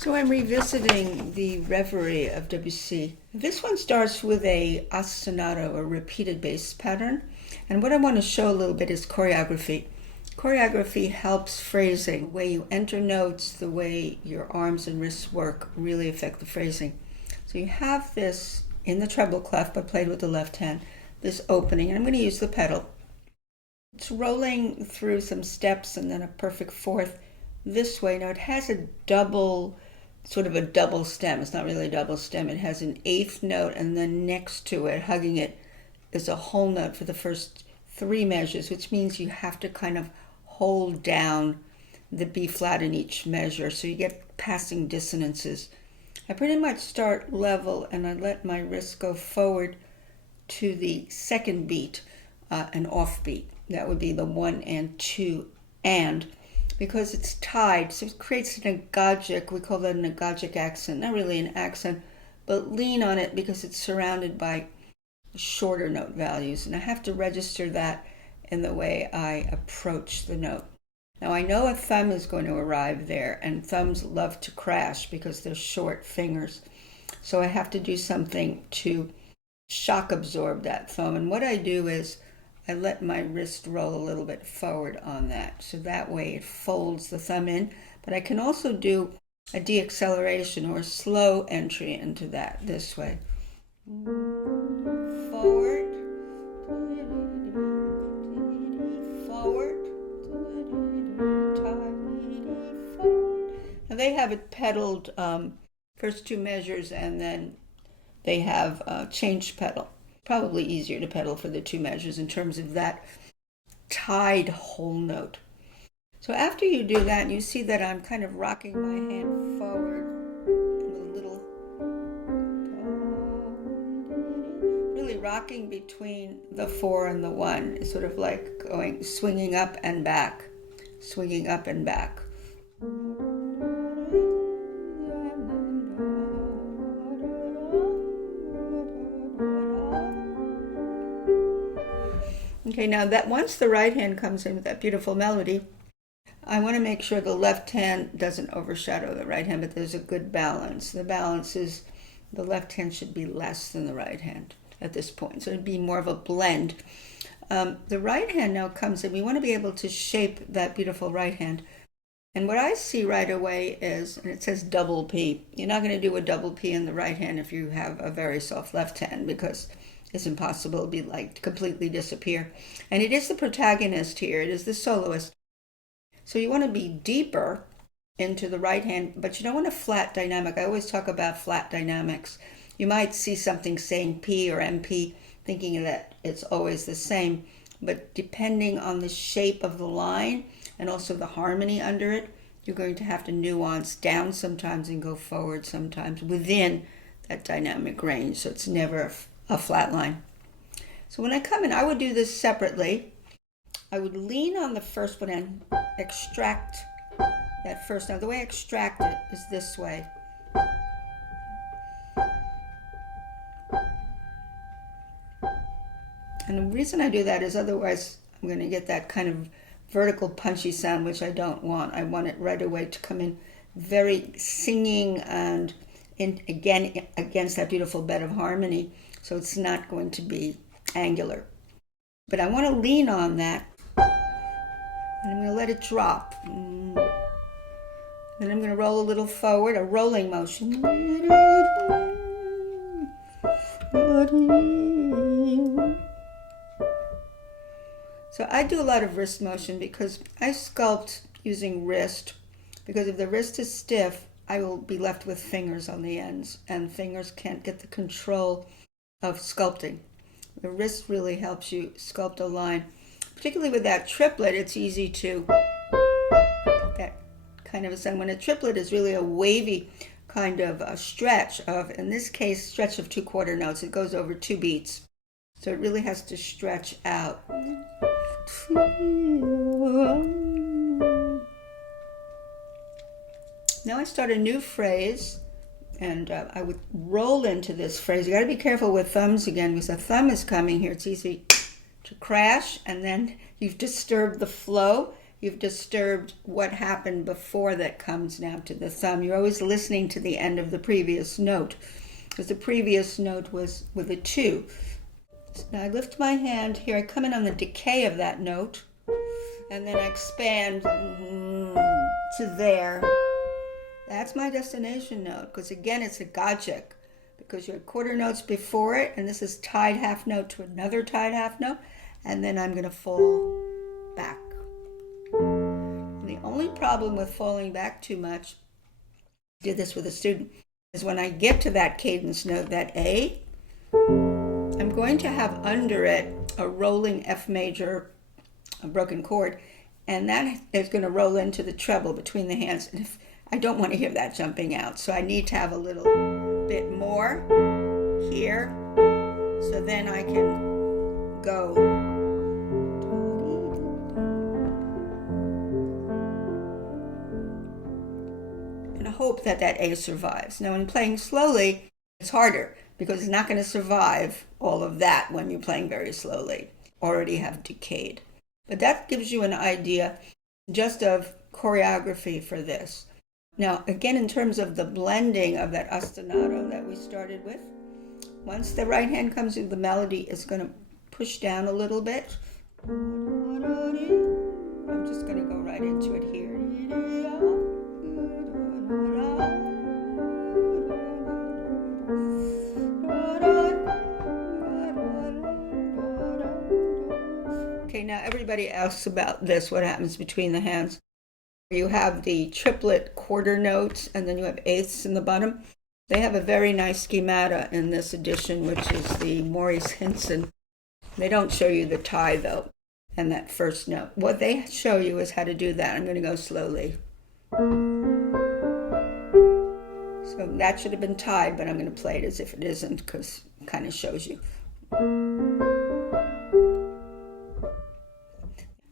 So I'm revisiting the Reverie of Debussy. This one starts with a ostinato, a repeated bass pattern. And what I want to show a little bit is choreography. Choreography helps phrasing. The way you enter notes, the way your arms and wrists work really affect the phrasing. So you have this in the treble clef, but played with the left hand, this opening. And I'm going to use the pedal. It's rolling through some steps and then a perfect fourth this way. Now it has a double, sort of a double stem. It's not really a double stem. It has an eighth note, and then next to it, hugging it, is a whole note for the first three measures, which means you have to kind of hold down the B flat in each measure, so you get passing dissonances. I pretty much start level, and I let my wrist go forward to the second beat, an off beat. That would be the 1 and 2 and. Because it's tied, so it creates an agogic, we call that an agogic accent. Not really an accent, but lean on it because it's surrounded by shorter note values. And I have to register that in the way I approach the note. Now I know a thumb is going to arrive there, and thumbs love to crash because they're short fingers. So I have to do something to shock absorb that thumb. And what I do is I let my wrist roll a little bit forward on that. So that way it folds the thumb in. But I can also do a deacceleration or a slow entry into that this way. Forward, forward, forward. Now they have it pedaled first two measures, and then they have a changed pedal. Probably easier to pedal for the two measures in terms of that tied whole note. So after you do that, and you see that I'm kind of rocking my hand forward with a little, really rocking between the 4 and the 1. It's sort of like going, swinging up and back, swinging up and back. Okay, now that once the right hand comes in with that beautiful melody, I want to make sure the left hand doesn't overshadow the right hand, but there's a good balance. The balance is the left hand should be less than the right hand at this point, so it'd be more of a blend. The right hand now comes in. We want to be able to shape that beautiful right hand. And what I see right away is, and it says double P. You're not going to do a double P in the right hand if you have a very soft left hand, because it's impossible. It'll be like completely disappear. And it is the protagonist here. It is the soloist. So you want to be deeper into the right hand, but you don't want a flat dynamic. I always talk about flat dynamics. You might see something saying P or MP, thinking that it's always the same. But depending on the shape of the line and also the harmony under it, you're going to have to nuance down sometimes and go forward sometimes within that dynamic range. So it's never a flat line. So when I come in, I would do this separately. I would lean on the first one and extract that first note. The way I extract it is this way. And the reason I do that is otherwise I'm going to get that kind of vertical punchy sound, which I don't want. I want it right away to come in very singing and again against that beautiful bed of harmony. So it's not going to be angular. But I want to lean on that. And I'm going to let it drop. Then I'm going to roll a little forward, a rolling motion. So I do a lot of wrist motion because I sculpt using wrist. Because if the wrist is stiff, I will be left with fingers on the ends, and fingers can't get the control of sculpting. The wrist really helps you sculpt a line. Particularly with that triplet, it's easy to that kind of a sound. When a triplet is really a wavy kind of a stretch of, in this case, stretch of 2/4 notes. It goes over 2 beats. So it really has to stretch out. Now I start a new phrase, and I would roll into this phrase. You got to be careful with thumbs again, because the thumb is coming here. It's easy to crash, and then you've disturbed the flow, you've disturbed what happened before that comes now to the thumb. You're always listening to the end of the previous note, because the previous note was with a 2. So now I lift my hand here, I come in on the decay of that note, and then I expand to there. That's my destination note, because again, it's a gajic, because you had quarter notes before it, and this is tied half note to another tied half note, and then I'm going to fall back. And the only problem with falling back too much, I did this with a student, is when I get to that cadence note, that A, I'm going to have under it a rolling F major, a broken chord, and that is going to roll into the treble between the hands. And if I don't want to hear that jumping out, so I need to have a little bit more here, so then I can go. And I hope that that A survives. Now, when playing slowly, it's harder, because it's not going to survive all of that when you're playing very slowly. Already have decayed. But that gives you an idea just of choreography for this. Now, again, in terms of the blending of that ostinato that we started with, once the right hand comes in, the melody is going to push down a little bit. I'm just going to go right into it here. Okay, now everybody asks about this, what happens between the hands. You have the triplet quarter notes, and then you have eighths in the bottom. They have a very nice schemata in this edition, which is the Maurice Hinson. They don't show you the tie, though, and that first note. What they show you is how to do that. I'm going to go slowly. So that should have been tied, but I'm going to play it as if it isn't, because it kind of shows you.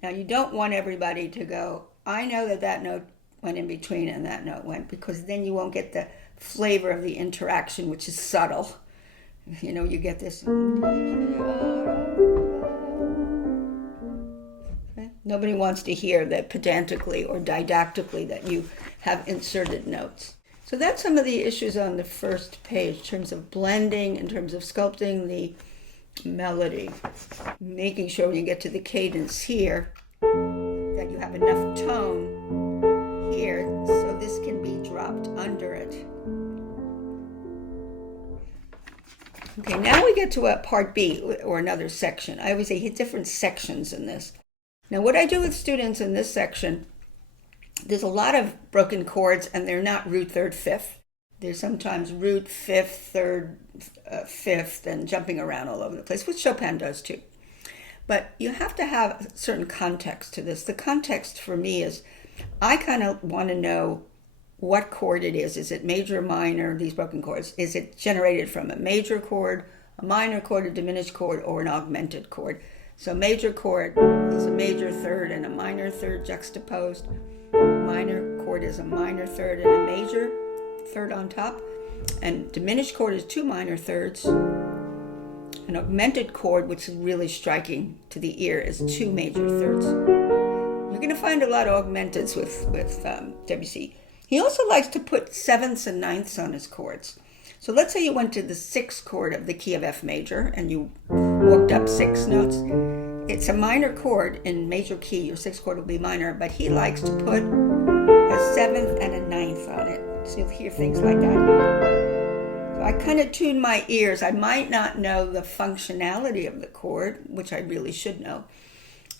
Now, you don't want everybody to go, I know that that note went in between and that note went, because then you won't get the flavor of the interaction, which is subtle. You know, you get this. Okay? Nobody wants to hear that pedantically or didactically that you have inserted notes. So that's some of the issues on the first page in terms of blending, in terms of sculpting the melody, making sure when you get to the cadence here that you have enough tone here so this can be dropped under it. Okay, now we get to part B, or another section. I always say hit different sections in this. Now what I do with students in this section, there's a lot of broken chords, and they're not root, third, fifth. There's sometimes root, fifth, third, fifth, and jumping around all over the place, which Chopin does too. But you have to have a certain context to this. The context for me is, I kind of want to know what chord it is. Is it major, minor, these broken chords? Is it generated from a major chord, a minor chord, a diminished chord, or an augmented chord? So major chord is a major third and a minor third juxtaposed. Minor chord is a minor third and a major third on top. And diminished chord is 2 minor thirds. An augmented chord, which is really striking to the ear, is 2 major thirds. You're going to find a lot of augmenteds with Debussy. He also likes to put sevenths and ninths on his chords. So let's say you went to the 6th chord of the key of F major and you walked up 6 notes. It's a minor chord in major key. Your 6th chord will be minor, but he likes to put a 7th and a 9th on it. So you'll hear things like that. So I kind of tune my ears. I might not know the functionality of the chord, which I really should know,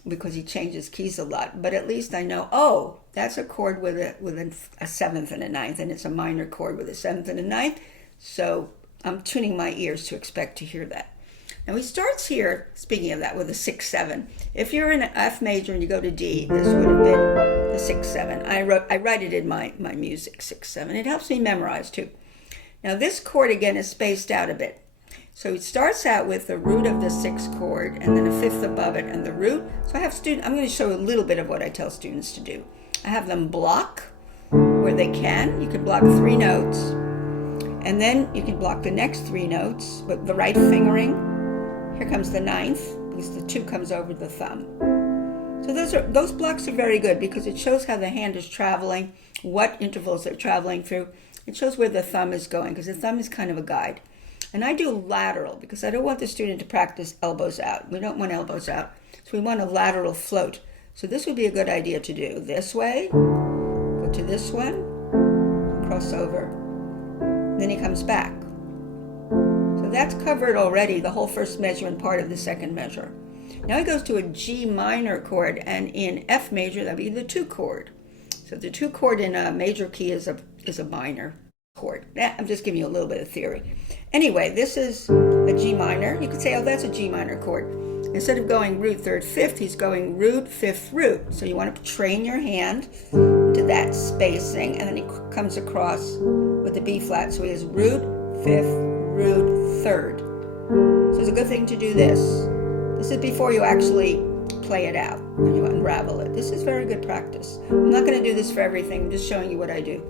because he changes keys a lot, but at least I know, oh, that's a chord with a 7th and a 9th, and it's a minor chord with a 7th and a 9th, so I'm tuning my ears to expect to hear that. Now he starts here, speaking of that, with a 6-7. If you're in F major and you go to D, this would have been the 6-7. I write it in my music, 6-7. It helps me memorize too. Now this chord again is spaced out a bit. So it starts out with the root of the 6th chord and then a 5th above it and the root. So I have I'm going to show a little bit of what I tell students to do. I have them block where they can. You can block 3 notes, and then you can block the next 3 notes with the right fingering. Here comes the 9th, because the 2 comes over the thumb. So those blocks are very good because it shows how the hand is traveling, what intervals they're traveling through. It shows where the thumb is going because the thumb is kind of a guide. And I do lateral because I don't want the student to practice elbows out. We don't want elbows out. So we want a lateral float. So this would be a good idea to do this way, go to this one, cross over, then he comes back. So that's covered already, the whole first measure and part of the second measure. Now he goes to a G minor chord, and in F major, that'd be the 2 chord. So the 2 chord in a major key is a minor chord. I'm just giving you a little bit of theory. Anyway, this is a G minor. You could say, oh, that's a G minor chord. Instead of going root, 3rd, 5th, he's going root, 5th, root. So you want to train your hand to that spacing, and then he comes across with the B flat. So he has root, 5th, root, 3rd. So it's a good thing to do this. This is before you actually play it out, when you unravel it. This is very good practice. I'm not going to do this for everything. I'm just showing you what I do.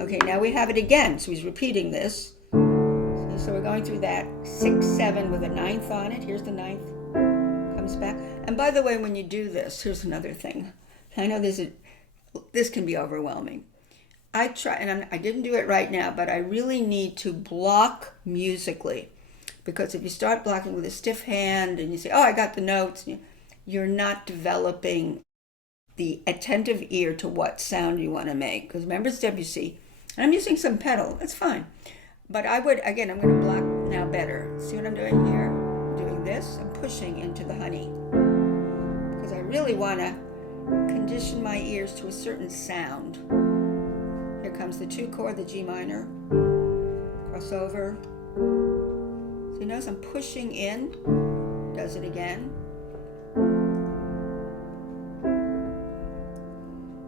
Okay, now we have it again. So he's repeating this. So we're going through that 6, 7 with a 9th on it. Here's the 9th. Comes back. And by the way, when you do this, here's another thing. I know this can be overwhelming. I try, and I didn't do it right now, but I really need to block musically. Because if you start blocking with a stiff hand and you say, oh, I got the notes, you're not developing the attentive ear to what sound you want to make. Because remember, it's Debussy. And I'm using some pedal. That's fine. But I'm going to block now better. See what I'm doing here? I'm doing this. I'm pushing into the honey. Because I really want to condition my ears to a certain sound. Here comes the 2 chord, the G minor. Cross over. So you notice I'm pushing in. Does it again.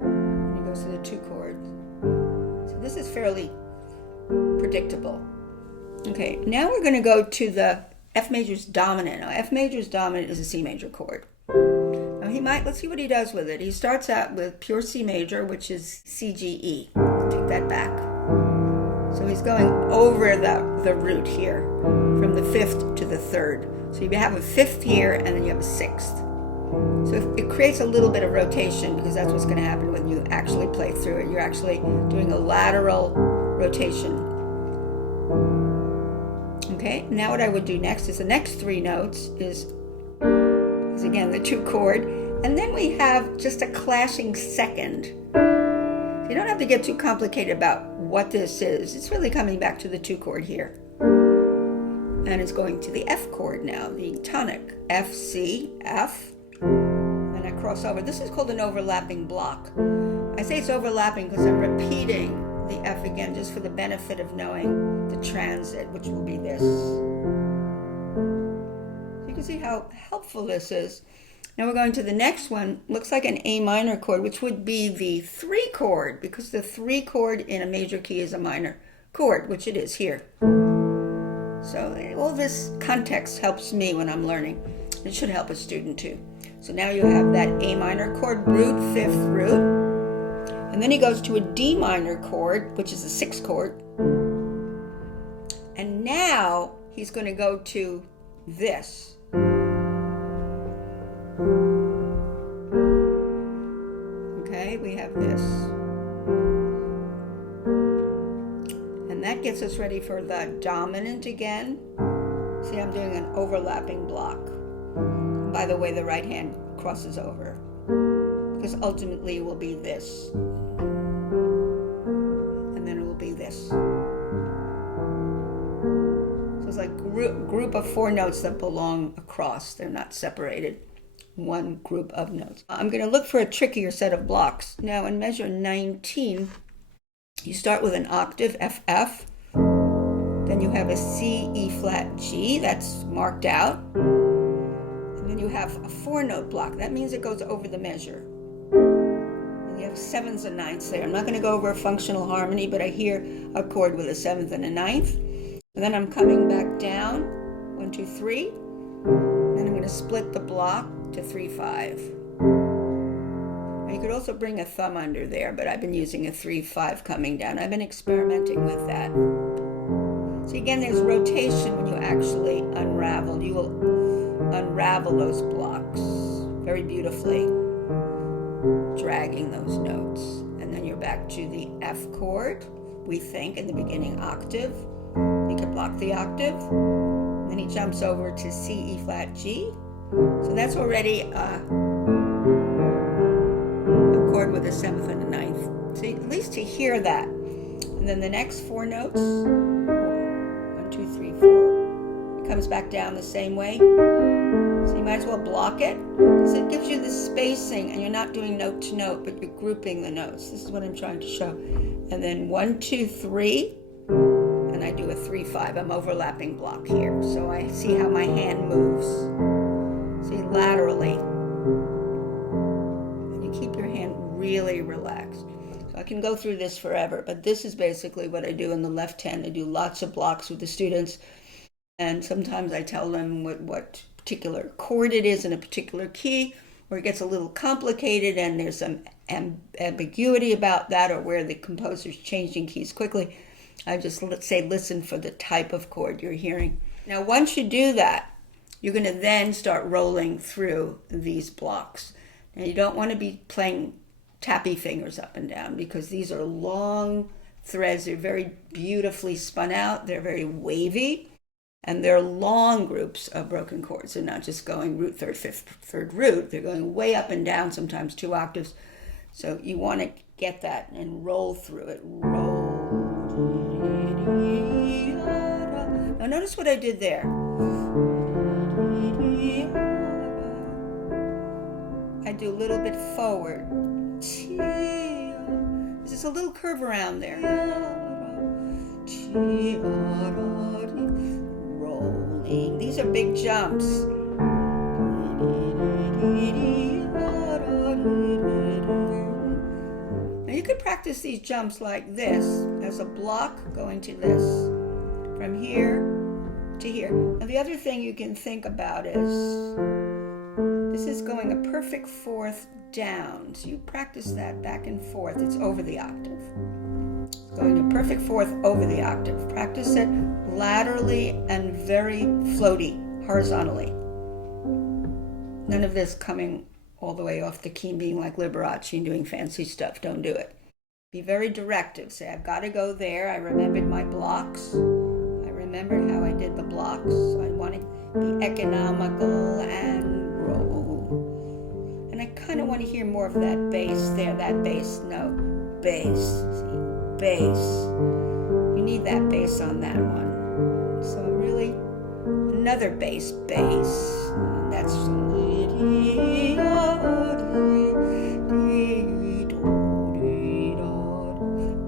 And he goes to the 2 chord. So this is fairly predictable. Okay, now we're going to go to the F major's dominant. Now, F major's dominant is a C major chord. Now let's see what he does with it. He starts out with pure C major, which is C, G, E. Take that back. So he's going over the root here, from the 5th to the 3rd. So you have a 5th here, and then you have a 6th. So it creates a little bit of rotation, because that's what's going to happen when you actually play through it. You're actually doing a lateral rotation. Okay, now what I would do next is the next 3 notes is again the 2 chord, and then we have just a clashing second. You don't have to get too complicated about what this is. It's really coming back to the 2 chord here. And it's going to the F chord now, the tonic. F, C, F, and I cross over. This is called an overlapping block. I say it's overlapping because I'm repeating the F again just for the benefit of knowing the transit, which will be this. You can see how helpful this is. Now we're going to the next one. Looks like an A minor chord, which would be the 3 chord, because the 3 chord in a major key is a minor chord, which it is here. So all this context helps me when I'm learning. It should help a student too. So now you have that A minor chord, root, 5th, root. And then he goes to a D minor chord, which is a 6th chord. And now he's going to go to this. Okay, we have this. And that gets us ready for the dominant again. See, I'm doing an overlapping block. And by the way, the right hand crosses over, because ultimately it will be this. And then it will be this. So it's like group of 4 notes that belong across. They're not separated. One group of notes. I'm going to look for a trickier set of blocks. Now in measure 19, you start with an octave, FF. Then you have a C, E flat, G. That's marked out. And then you have a 4-note block. That means it goes over the measure. And you have 7ths and 9ths there. I'm not going to go over a functional harmony, but I hear a chord with a 7th and a 9th. And then I'm coming back down. 1, 2, 3. Then I'm going to split the block to 3, 5. Now you could also bring a thumb under there, but I've been using a 3, 5 coming down. I've been experimenting with that. So again, there's rotation when you actually unravel. You will unravel those blocks very beautifully. dragging those notes. And then you're back to the F chord, we think, in the beginning octave. You can block the octave. Then he jumps over to C, E flat, G. So that's already a chord with a 7th and a 9th. So at least to hear that. And then the next 4 notes, 1, 2, 3, 4, it comes back down the same way. So you might as well block it, because it gives you the spacing, and you're not doing note to note, but you're grouping the notes. This is what I'm trying to show. And then 1, 2, 3, and I do a 3, 5. I'm overlapping block here, so I see how my hand moves. See, laterally. And you keep your hand really relaxed. So I can go through this forever, but this is basically what I do in the left hand. I do lots of blocks with the students, and sometimes I tell them what particular chord it is in a particular key, where it gets a little complicated and there's some ambiguity about that, or where the composer's changing keys quickly. I just say listen for the type of chord you're hearing. Now once you do that, you're going to then start rolling through these blocks. Now you don't want to be playing tappy fingers up and down, because these are long threads. They're very beautifully spun out. They're very wavy. And they're long groups of broken chords. They're not just going root, third, fifth, third root. They're going way up and down, sometimes 2 octaves. So you want to get that and roll through it. Roll. Now notice what I did there. I do a little bit forward. There's just a little curve around there. Rolling. These are big jumps. Now you could practice these jumps like this, as a block going to this, from here to here. Now the other thing you can think about is, this is going a perfect 4th down. So you practice that back and forth. It's over the octave. Going a perfect 4th over the octave. Practice it laterally and very floaty, horizontally. None of this coming all the way off the key, being like Liberace and doing fancy stuff. Don't do it. Be very directive. Say, I've got to go there. I remembered my blocks. I remembered how I did the blocks. So I want to be economical and roll. And I kind of want to hear more of that bass there, that bass note. Bass. See? Bass. You need that bass on that one. So really, another bass. And that's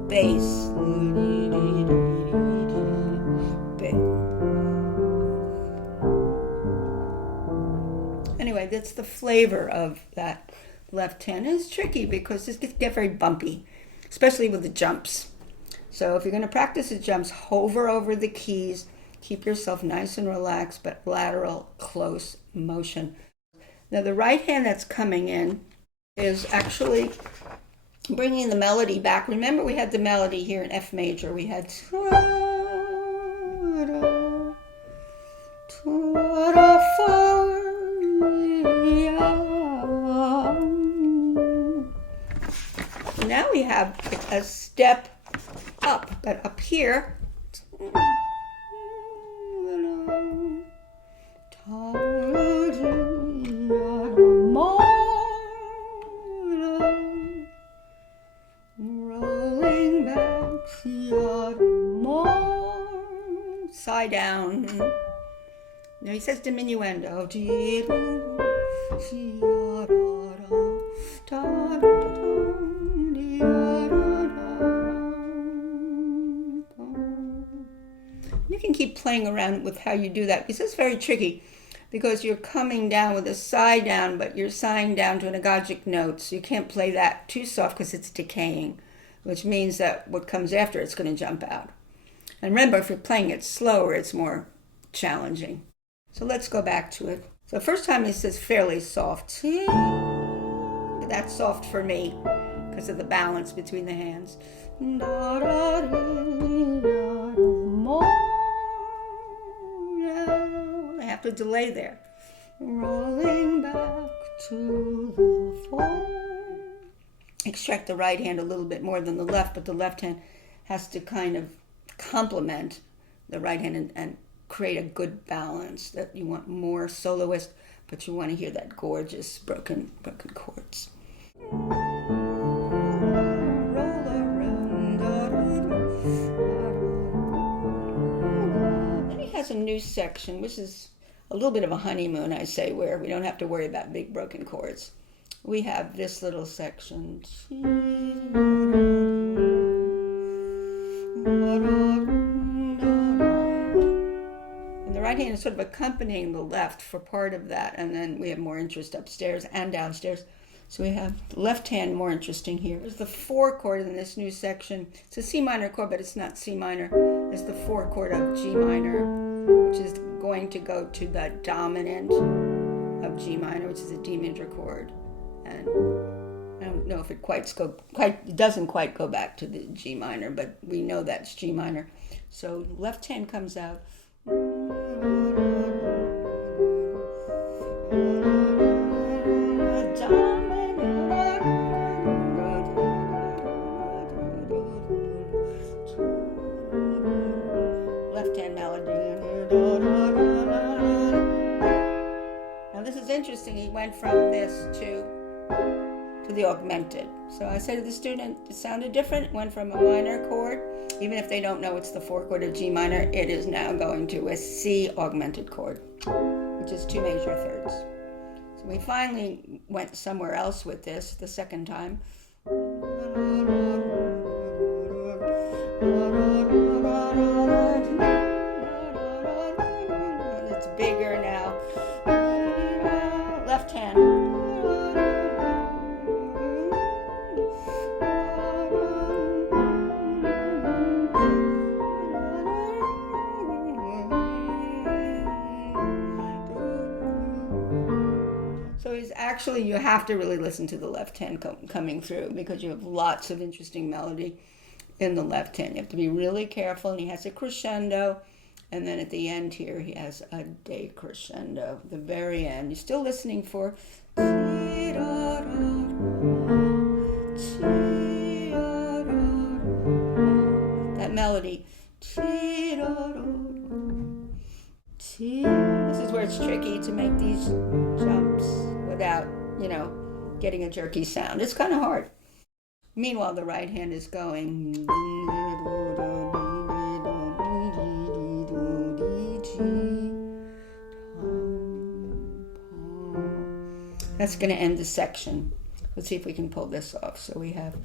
bass. Anyway, that's the flavor of that left hand. It's tricky because this gets very bumpy, especially with the jumps. So if you're going to practice the jumps, hover over the keys, keep yourself nice and relaxed, but lateral, close motion. Now the right hand that's coming in is actually bringing the melody back. Remember, we had the melody here in F major. We had now we have a step up, but up here, rolling back, side down. Now he says diminuendo. You can keep playing around with how you do that, because it's very tricky, because you're coming down with a side down, but you're sighing down to an agogic note, so you can't play that too soft because it's decaying, which means that what comes after it's going to jump out. And remember, if you're playing it slower, it's more challenging. So let's go back to it. So first time he says fairly soft. That's soft for me because of the balance between the hands. I have to delay there. Rolling back to the fourth. extract the right hand a little bit more than the left, but the left hand has to kind of complement the right hand and create a good balance. That you want more soloist, but you want to hear that gorgeous broken chords. Then he has a new section, which is a little bit of a honeymoon, I say, where we don't have to worry about big broken chords. We have this little section. And the right hand is sort of accompanying the left for part of that, and then we have more interest upstairs and downstairs. So we have the left hand more interesting here. There's the 4 chord in this new section. It's a C minor chord, but it's not C minor. It's the 4 chord of G minor, which is going to go to the dominant of G minor, which is a D major chord. And I don't know if it doesn't quite go back to the G minor, but we know that's G minor. So left hand comes out. Left hand melody. Now this is interesting. He went from this to the augmented. So I say to the student, it sounded different. It went from a minor chord, even if they don't know it's the 4 chord of G minor, it is now going to a C augmented chord, which is 2 major thirds. So we finally went somewhere else with this the second time. It's bigger now. Left hand. Actually, you have to really listen to the left hand coming through, because you have lots of interesting melody in the left hand. You have to be really careful, and he has a crescendo, and then at the end here he has a decrescendo. The very end, you're still listening for that melody. This is where it's tricky to make these jumps without, getting a jerky sound. It's kind of hard. Meanwhile, the right hand is going. That's going to end the section. Let's see if we can pull this off. So we have.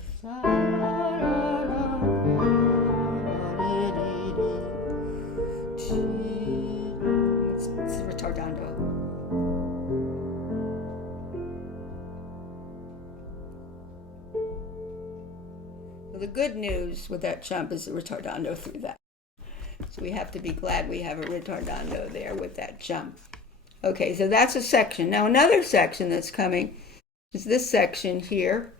It's retardando. The good news with that jump is the retardando through that. So we have to be glad we have a retardando there with that jump. Okay, so that's a section. Now another section that's coming is this section here.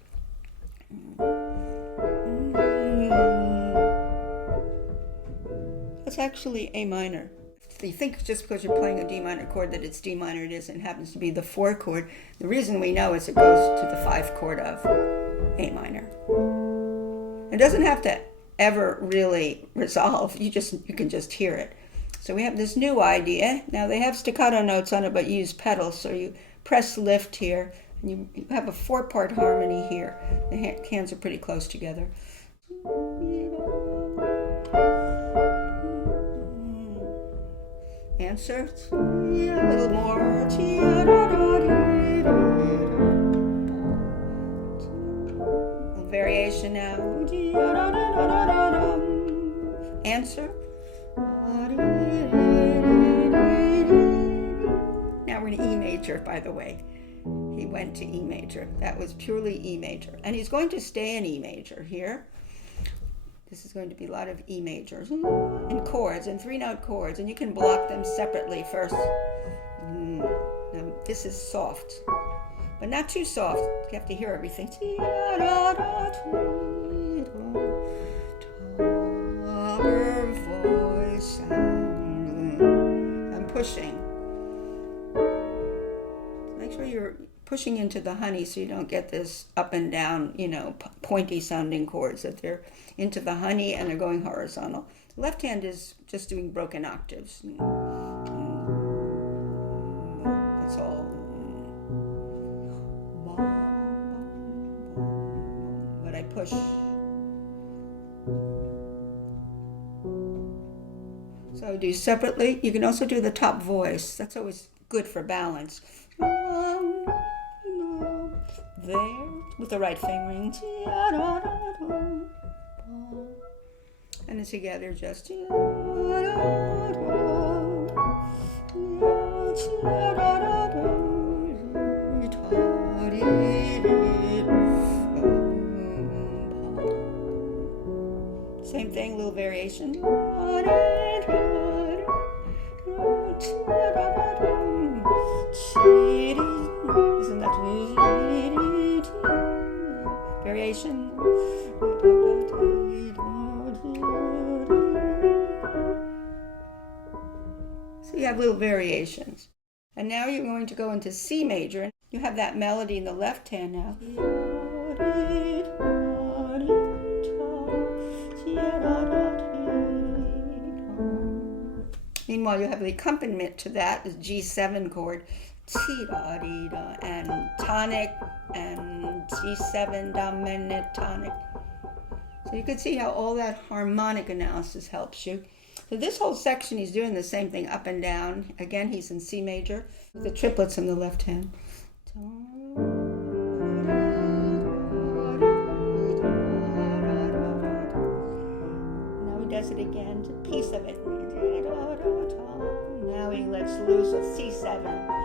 It's actually A minor. So you think just because you're playing a D minor chord that it's D minor, it isn't. It happens to be the 4 chord. The reason we know is it goes to the 5 chord of A minor. It doesn't have to ever really resolve. You can just hear it. So we have this new idea. Now they have staccato notes on it, but you use pedals. So you press lift here, and you have a 4-part harmony here. The hands are pretty close together. Answer. A little more. Variation now. Answer. Now we're in E major, by the way. He went to E major. That was purely E major. And he's going to stay in E major here. This is going to be a lot of E majors and chords and 3-note chords, and you can block them separately first. Now, this is soft, but not too soft. You have to hear everything. Voice. I'm pushing. Make sure you're pushing into the honey so you don't get this up and down, pointy sounding chords, that they're into the honey and they're going horizontal. The left hand is just doing broken octaves. That's all. But I push. So I do separately. You can also do the top voice. That's always good for balance. There, with the right fingering. And then together just. Same thing, little variation. Isn't that variation? So you have little variations. And now you're going to go into C major. You have that melody in the left hand now. Meanwhile, you have the accompaniment to that, the G7 chord, and tonic, and G7 dominant tonic. So you can see how all that harmonic analysis helps you. So this whole section, he's doing the same thing up and down. Again, he's in C major, with the triplets in the left hand. Now he does it again, it's a piece of it. Now he lets loose a C7.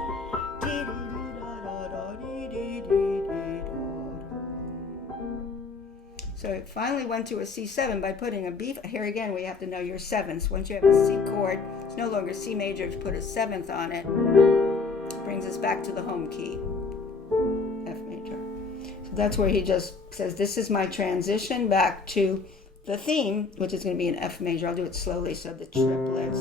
So it finally went to a C7 by putting a B. Here again, we have to know your sevenths. Once you have a C chord, it's no longer C major. If you put a seventh on it, it brings us back to the home key, F major. So that's where he just says, this is my transition back to the theme, which is going to be in F major. I'll do it slowly, so the triplets.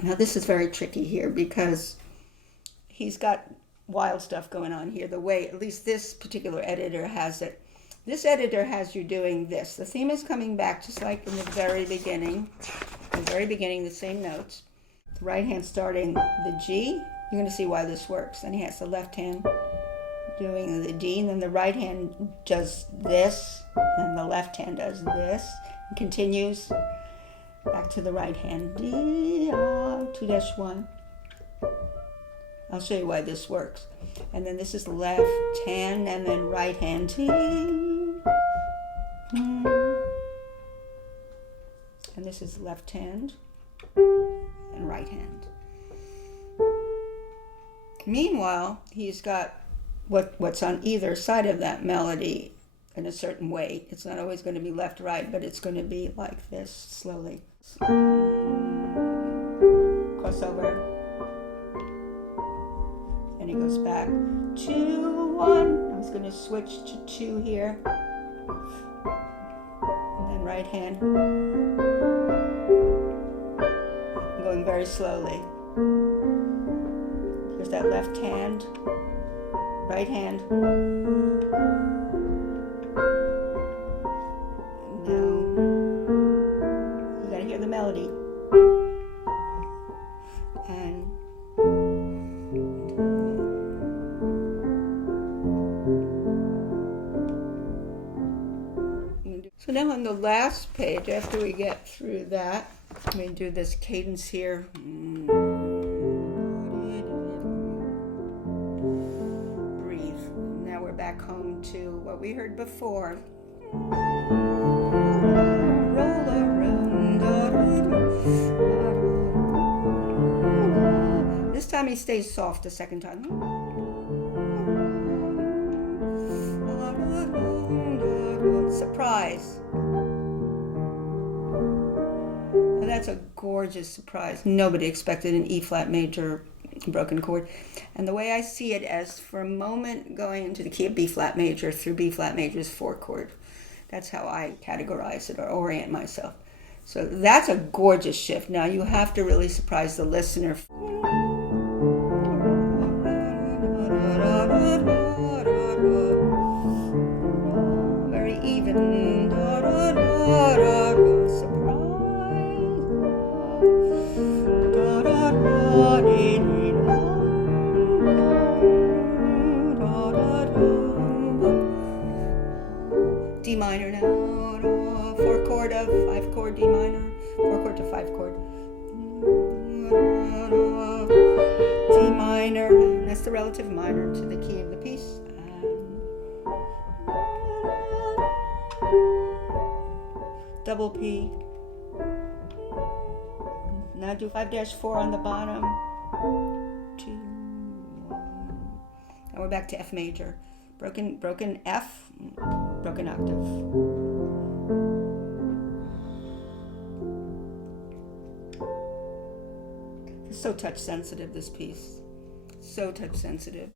Now this is very tricky here because he's got wild stuff going on here. The way, at least this particular editor has it. This editor has you doing this. The theme is coming back just like in the very beginning. The same notes. The right hand starting the G. You're going to see why this works. Then he has the left hand doing the D, and then the right hand does this, and the left hand does this, and continues back to the right hand. D, 2-1. I'll show you why this works. And then this is left hand, and then right hand. T. And this is left hand and right hand. Meanwhile, he's got what's on either side of that melody in a certain way. It's not always going to be left, right, but it's going to be like this, slowly. Crossover. And he goes back. 2, 1. I was going to switch to 2 here. And then right hand. I'm going very slowly. Here's that left hand. Right hand. Now, you gotta hear the melody. And so now on the last page, after we get through that, we do this cadence here. Back home to what we heard before. Roll around. This time he stays soft the second time. Surprise. And that's a gorgeous surprise. Nobody expected an E flat major broken chord. And the way I see it, as for a moment going into the key of B flat major through B flat major's 4 chord. That's how I categorize it or orient myself. So that's a gorgeous shift. Now you have to really surprise the listener. Very even. D minor now, 4 chord of 5 chord D minor, 4 chord to 5 chord. D minor, and that's the relative minor to the key of the piece. Double P. Now do 5-4 on the bottom. 2, 1. Now we're back to F major. Broken F, broken octave. It's so touch sensitive, this piece. So touch sensitive.